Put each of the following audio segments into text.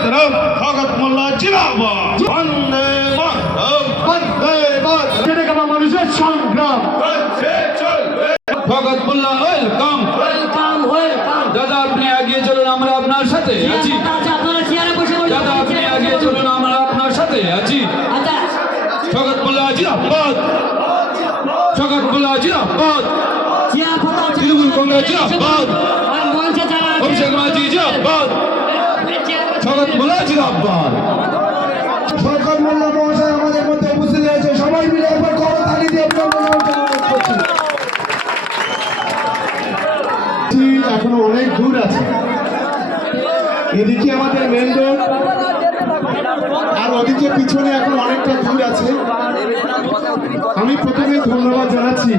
মাতরম ভগৎ মোল্লা জিন্দাবাদ বন্দে মাতরম বন্দে মাতরম জেনে গেল মানুষের সংগ্রাম ভগৎ মোল্লা ওয়েলকাম ওয়েলকাম ওয়েলকাম দাদা আপনি এগিয়ে চলুন আমরা আপনার সাথে আছি আপনারা চেয়ারে বসে বসে দাদা আপনি এগিয়ে চলুন আমরা আপনার সাথে আছি আচ্ছা ভগৎ মোল্লা জিন্দাবাদ ভগৎ মোল্লা জিন্দাবাদ চেয়ার ফাঁকা আছে তৃণমূল কংগ্রেস জিন্দাবাদ আর মঞ্চে যারা আছে অভিষেক ব্যানার্জি জিন্দাবাদ ভগৎ মোল্লা জিন্দাবাদ ভগৎ মোল্লা মহাশয় আমাদের মধ্যে উপস্থিত হয়েছে সবাই মিলে একবার করতালি দিয়ে এখনো অনেক দূর আছে এদিকে আমাদের মেন রোড আর ওদিকে পিছনে এখন অনেকটা দূর আছে আমি প্রথমে ধন্যবাদ জানাচ্ছি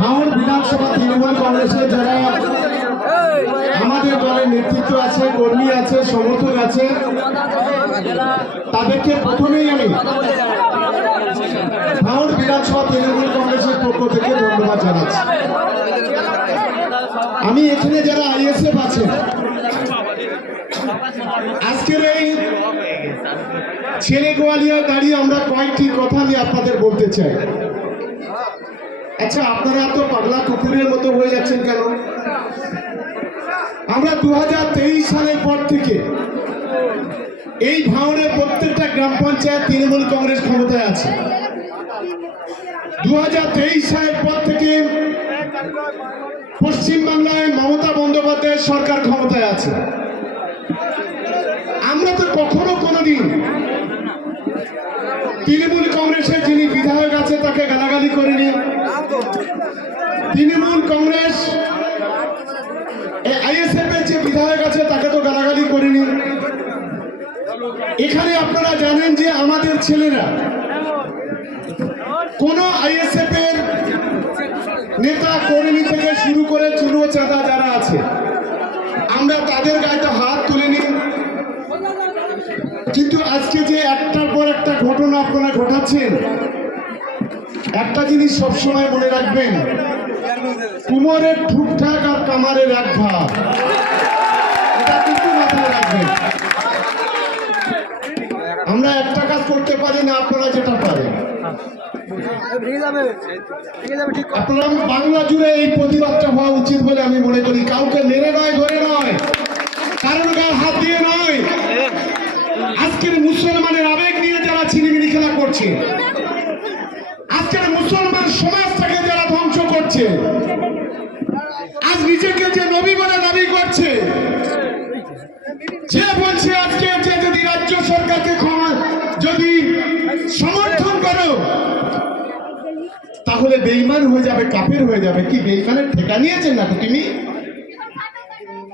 ভাঙড় বিধানসভা তৃণমূল কংগ্রেসের যারা আমাদের দলের নেতৃত্ব আছে কর্মী আছে সমর্থক আছে তাদেরকে প্রথমেই আমি ভাঙড় বিধানসভা তৃণমূল কংগ্রেসের পক্ষ থেকে ধন্যবাদ জানাচ্ছি আমি এখানে যারা আইএসএফ আছেন আজকের এই ছেলে গোয়ালিয়া দাঁড়িয়ে আমরা কয়েকটি কথা আমি আপনাদের বলতে চাই। আচ্ছা আপনারা তো পাগলা কুকুরের মতো হয়ে যাচ্ছেন কেন? আমরা 2023 সালের পর থেকে এই ভাঙড়ের প্রত্যেকটা গ্রাম পঞ্চায়েত তৃণমূল কংগ্রেস ক্ষমতায় আছে। 2023 সালের পর থেকে পশ্চিমবাংলায় মমতা বন্দ্যোপাধ্যায়ের সরকার ক্ষমতায় আছে। আমরা তো কখনো কোনোদিন তৃণমূল কংগ্রেসের যিনি বিধায়ক আছে তাকে গালাগালি করিনি। তৃণমূল কংগ্রেস আইএসএফ এর যে বিধায়ক আছে তাকে তো গালাগালি করিনি। এখানে আপনারা জানেন যে আমাদের ছেলেরা কোন আইএসএফ এর নেতা কর্মী থেকে শুরু করে চুনো চাঁদা যারা আছে আমরা তাদের গায়ে হাত তুলিনি। কিন্তু আজকে যে একটার পর একটা ঘটনা আপনারা ঘটাচ্ছেন একটা জিনিস সবসময় মনে রাখবেন, কুমোরের ঠুকঠাক আর কামারের এক ঘা, এটা কিন্তু মাথায় রাখবেন। আমরা একটা কাজ করতে পারি না, আপনারা যেটা পারেন আপনারা বাংলা জুড়ে এই প্রতিবাদটা হওয়া উচিত বলে আমি মনে করি। কাউকে মেরে নয়, ধরে নয়, কারণ গায়ে হাত দিয়ে নয়। আজকের মুসলমানের আবেগ নিয়ে যারা ছিনিমিনি খেলা করছে, আজকের মুসলমান সমাজটাকে যারা ধ্বংস করছে, আজ নিজেকে যে নবী বলে দাবি করছে, যে বলছে আজকে যে যদি রাজ্য সরকারকে যদি সমর্থন করো তাহলে বেঈমান হয়ে যাবে, কাফের হয়ে যাবে। কি বেঈমানের ঠেকা নিয়েছেন না তো তুমি?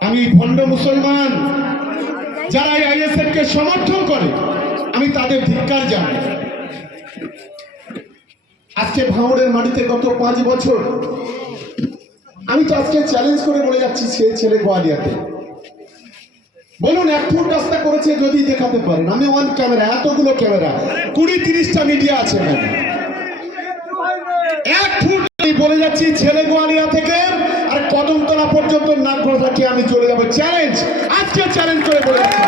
আমি ভণ্ড মুসলমান যারা আইএসএফ কে সমর্থন করে আমি তাদের ধিক্কার জানাই। আজকে ভাঙড়ের মাটিতে গত 5 বছর আমি তো আজকে চ্যালেঞ্জ করে বলে যাচ্ছি, সে ছেলে গোয়ালিয়াতে বলুন 1 ফুট রাস্তা করেছে যদি দেখাতে পারেন। আমি অন ক্যামেরা, এতগুলো ক্যামেরা 20-30টা মিডিয়া আছে, 1 ফুট আমি বলে যাচ্ছি ছেলে গোয়ালিয়া থেকে আর কদমতলা পর্যন্ত নাগরঘাটে আমি চলে যাবো। চ্যালেঞ্জ, আজকে চ্যালেঞ্জ করে বলে যাচ্ছি।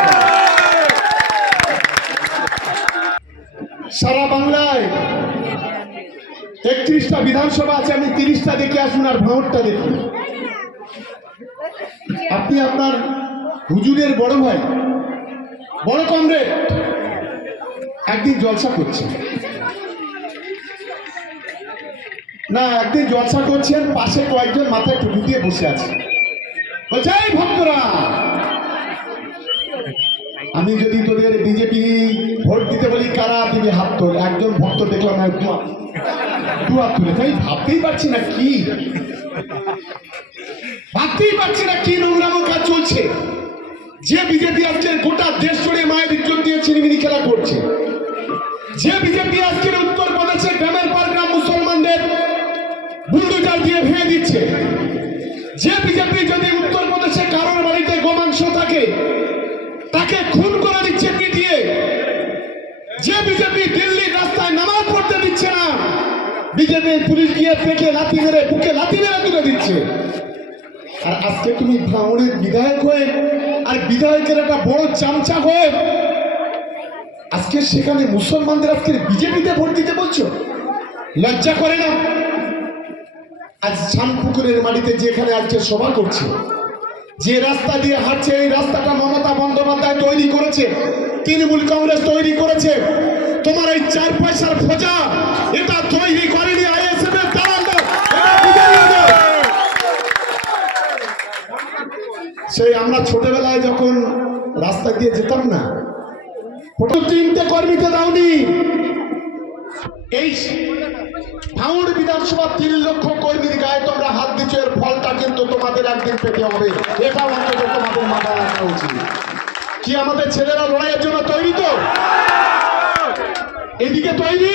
সারা বাংলায় 31টা বিধানসভা আছে, আমি 30টা দেখে আসুন আর ভাঙড়টা দেখুন। আপনি আপনার হুজুরের বড় ভাই, বড় কমরেড একদিন জলসা করছেন না, একদিন জলসা করছেন, পাশে কয়েকজন মাথায় টুপি দিয়ে বসে আছে, বলছে এই ভক্তরা আমি যদি তোদের বিজেপি ভোট দিতে বলি কারা দিবে হাত তোল। একজন ভক্ত দেখলাম দু হাত তুলে, তাই ভাবতেই পারছি না কি, ভাবতেই পারছি না কি নোংরামো কাজ চলছে। যে বিজেপি আজকে গোটা দেশ জুড়ে মায়ের ইজ্জত দিয়ে ছিনিমিনি খেলা করছে, যে বিজেপি আজকের উত্তরপ্রদেশে গ্রামের পর গ্রাম মুসলমানদের বুলডোজার দিয়ে ভেঙে দিচ্ছে, যে বিজেপি যদি উত্তরপ্রদেশে কারোর বাড়িতে গোমাংস থাকে তাকে খুন করে দিচ্ছে পিটিয়ে, যে বিজেপি দিল্লির রাস্তায় নামাজ পড়তে দিচ্ছে না, বিজেপি পুলিশ গিয়ে পেটে লাথি মেরে বুকে লাথি মেরে তুলে দিচ্ছে, আর আজকে তুমি ভাঙড়ের বিধায়ক হয়ে আর বিধায়কের একটা বড় চামচা হয়ে আজকে সেখানে মুসলমানদের আজকে বিজেপিতে ভোট দিতে বলছো? লজ্জা করে না? আজ শানপুকুরের মাটিতে যেখানে আজকে সভা করছে, যে রাস্তা দিয়ে হাঁটছে, এই রাস্তাটা মমতা বন্দ্যোপাধ্যায় তৈরি করেছে, তৃণমূল কংগ্রেস তৈরি করেছে। তোমার এই 4 পয়সার ফোজা এটা তৈরি করেনি আইএসএফ এর দালালরা, এটা বুঝে নিয়ে যাও। সেই আমরা ছোটবেলায় যখন রাস্তা দিয়ে যেতাম না, ফটো 3টে কর্মীকে দাওনি। এই ভাঙড় বিধানসভা 3 লক্ষ কর্মীর গায়ে তোমরা হাত দিচ্ছ, এর ফলটা কিন্তু তোমাদের একদিন পেতে হবে। এটা অন্তত তোমাদের মাথায় রাখা উচিত। কি আমাদের ছেলেরা লড়াইয়ের জন্য তৈরি তো? এদিকে তৈরি?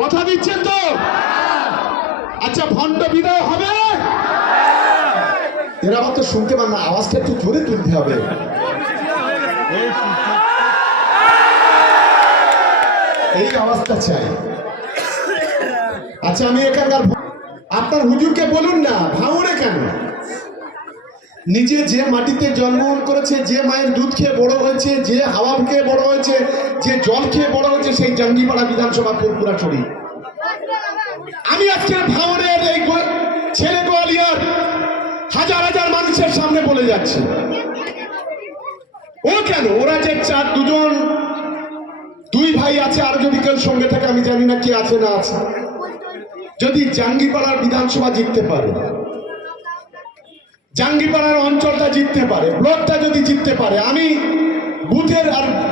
কথা দিচ্ছেন তো? আচ্ছা, ভণ্ড বিদায় হবে? এরা আবার তো শুনতে পান না, আওয়াজটা একটু জোরে তুলতে হবে। এই আওয়াজটা চাই। আচ্ছা, আমি এখানকার আপনার হুজুরকে বলুন না ভাঙড়ে কেন? নিজে যে মাটিতে জন্মগ্রহণ করেছে, যে মায়ের দুধ খেয়ে বড় হয়েছে, যে হাওয়া খেয়ে বড় হয়েছে, যে জল খেয়ে বড় হয়েছে, সেই জাঙ্গিপাড়া বিধানসভা পুরপুরাছড়ি। আমি আজকে ভাঙড়ের এই ছেলে গোয়ালিয়ার হাজার হাজার মানুষের সামনে বলে যাচ্ছি, ও কেন? ওরা যে দুজন 2 ভাই আছে, আর যদি কেউ সঙ্গে থাকে আমি জানি না কি আছে না আছে। যদি জাঙ্গিপাড়ার বিধানসভা জিততে পারে, জাঙ্গিপাড়ার অঞ্চলটা জিততে পারে, ব্লকটা যদি জিততে পারে, আমি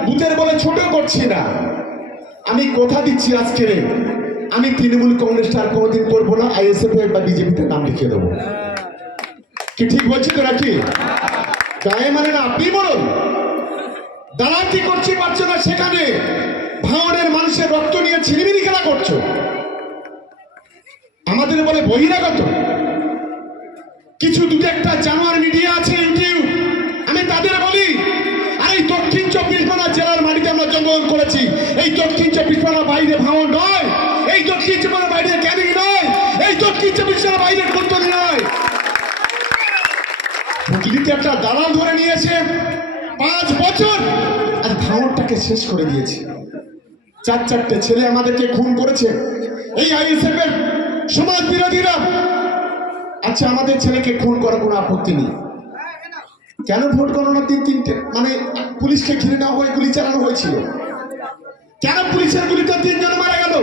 বুথের বলে ছোট করছি না, আমি কথা দিচ্ছি আজকে আমি তৃণমূল কংগ্রেসটা আর কোনোদিন করবো না, আইএসএফ বা বিজেপিতে নাম লিখে দেবো। কি ঠিক বলছি তো নাকি? গায়ে মানে না, আপনি বলুন। দালালি করছি পারছো না, সেখানে ভাঙড়ের মানুষের রক্ত নিয়ে ছিনিমিনি খেলা করছো। আমাদের বলে বহিরাগত। কিছু 2-1টা জানোয়ার মিডিয়া আছে, ইউটিউব, আমি তাদের বলি, আর এই দক্ষিণ 24 পরগনা জেলার মাটিতে আমরা জন্মগ্রহণ করেছি। এই দক্ষিণ 24 পরগনা বাইরে ভাঙড় নয়, এই দক্ষিণ 24 পরগনা বাইরে ক্যানিং নয়, এই দক্ষিণ 24 পরগনা বাইরে কুন্তলি নয়। হুগলিতে একটা দালাল ধরে নিয়েছে 5 বছর, আর ভাঙড়টাকে শেষ করে দিয়েছে। 4-4টে ছেলে আমাদেরকে খুন করেছে এই আইএসএফ এর সমাজ বিরোধীরা। আচ্ছা, আমাদের ছেলেকে খুন করার কোনো আপত্তি নেই, কেন ভোট গণনা 3-3টে মানে পুলিশকে ঘিরে নেওয়া হয়ে গুলি চালানো হয়েছিল? কেন পুলিশের গুলিতে 3 জন মারা গেল?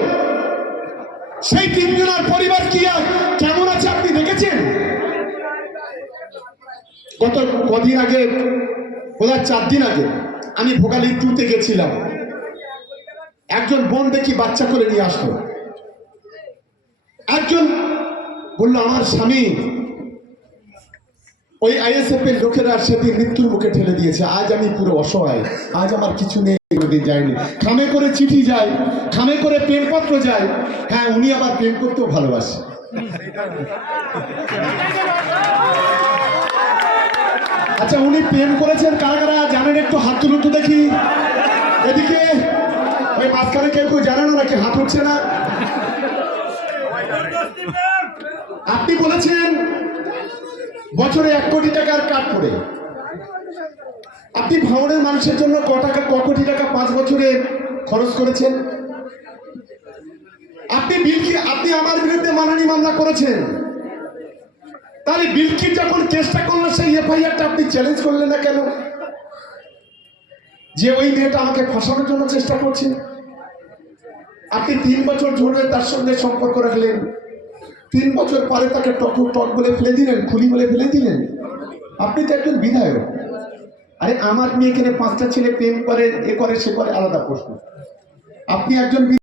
সেই 3 জনের পরিবার কি আর কেমন আছে আপনি দেখেছেন? গত কদিন আগে, বোধহয় 4 দিন আগে, আমি ভোগালী 2-তে গেছিলাম। একজন বোন দেখি বাচ্চা করে নিয়ে আসলো। একজন বললো আমার স্বামী ওই আইএসএফ এর লোকেরা সেদিন মৃত্যুর মুখে ঠেলে দিয়েছে, আজ আমি পুরো অসহায়, আজ আমার কিছু নেই। কোনোদিন যায়নি, খামে করে চিঠি যায়, খামে করে প্রেমপত্র যায়। হ্যাঁ, উনি আবার প্রেম করতেও ভালোবাসে। আচ্ছা, উনি প্রেম করেছেন কারা কারা জানেন একটু হাত তুলুন তো দেখি। এদিকে ওই মাঝখানে কেউ জানে না নাকি? হাত উঠছে না। আপনি বলেছেন বছরে 1 কোটি টাকার কাট করে আপনি ভাঙড়ের মানুষের জন্য ক কোটি টাকা 5 বছরে খরচ করেছেন। আপনি আমার বিরুদ্ধে মানহানি মামলা করেছেন, তাহলে বিলকির যখন চেষ্টা করলো সেই এফআইআরটা আপনি চ্যালেঞ্জ করলেন না কেন? যে ওই মেয়েটা আমাকে ফাঁসানোর জন্য চেষ্টা করছে। আপনি 3 বছর ধরে তার সঙ্গে সম্পর্ক রাখলেন, 3 বছর পরে তাকে টক বলে ফেলে দিলেন, খুলি বলে ফেলে দিলেন। আপনি তো একজন বিধায়ক। আরে আমার মেয়ে এখানে 5টা ছেলে প্রেম করে, এ করে সে করে, আলাদা প্রশ্ন। আপনি একজন